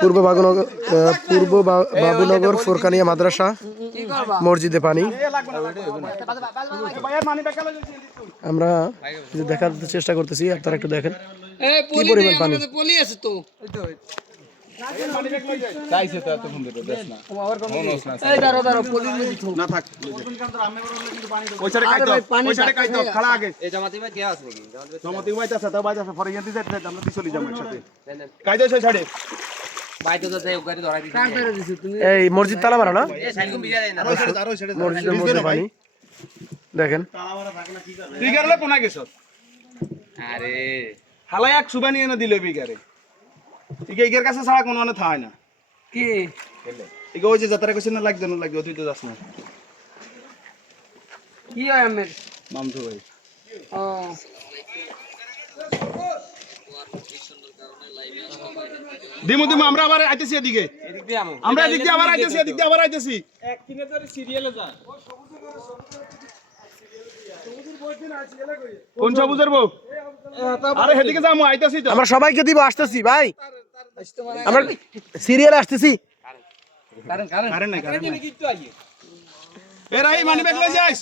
পূর্ব বাবুনগর আহ, পূর্ব বা- বাবুনগর ফোরকানিয়া মাদ্রাসা মসজিদে পানি। আমরা দেখার চেষ্টা করতেছি আপনারা একটু দেখেন। কি পরিমাণ পানি? পলি আছে তো। চাইছে তো এতক্ষণ ধরে দেখ না। এই দাঁড়ো দাঁড়ো পলি নদী তো না থাক ওই সাইডে কাই ওই সাইডে কাই খাড়া আগে। এই জামাতি ভাই দেয়া আছে নাকি জামাতি ভাই জমতি আছে তো বাইতে আছে পরে ইয়াতে যাইতে আমরা দি চলি একসাথে কাই সেই সাইডে। বাইতে তো যাই গাড়ি ধরাই দিছি। কার ধরে দিছে তুমি। এই মসজিদ তালা মারা না? এই সাইড কো বিজা দেয় না। ওই সাইডে আর ওই সাইডে মসজিদের মধ্যে পানি। দেখেন। তুই গেলে কোনা গেছ? আরে। হালাই এক সুবানি এনে দিল বিগারে ঠিক এইগের কাছে ছাড়া কোনো মানে থায় না। কি? ঠিক ওই যে যাত্রা কইছে না লাগবে না লাগবে তুই তো যাস না। কি হয় আমের? মামধু ভাই। ও। দিমু দিমু আমরা আবার আইতেছি এদিকে। এদিক দিয়ে আমু। আমরা এদিক দিয়ে আবার আইতেছি এদিক দিয়ে আবার আইতেছি। কোন সবুজের বউ? আরে হেদিকে যাব আইতাছি তো। আমরা সবাইকে দিব আসতেছি ভাই। আমরা সিরিয়াল আসতেছি। কারেন্ট নাই কারণ নাই। এরাই মানি ব্যাগ লই যাইস।